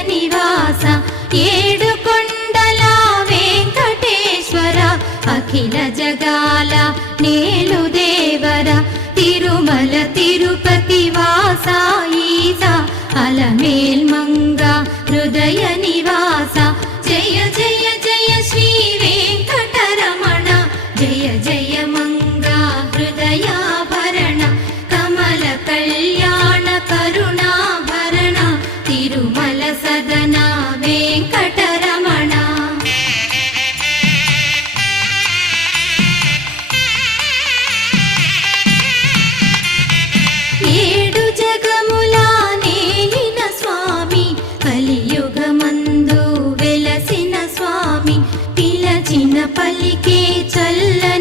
నివాస ఏడు కొండల వెంకటేశ్వర అఖిల జగాల నేలు దేవర తిరుమల తిరుపతి వాస ఈస అలమేల్ మంగ హృదయ నివాస జయ జయ జయ శ్రీ వెంకటరమణ జయ జయ మంగ హృదయాభరణ కమల కళ్యాణ కరుణాభరణ తిరుమల సదన వెంకటరమణ ఏడు జగముల నేలిన స్వామి కలియుగమందు వెలసిన స్వామి పిలచిన పలికే చల్ల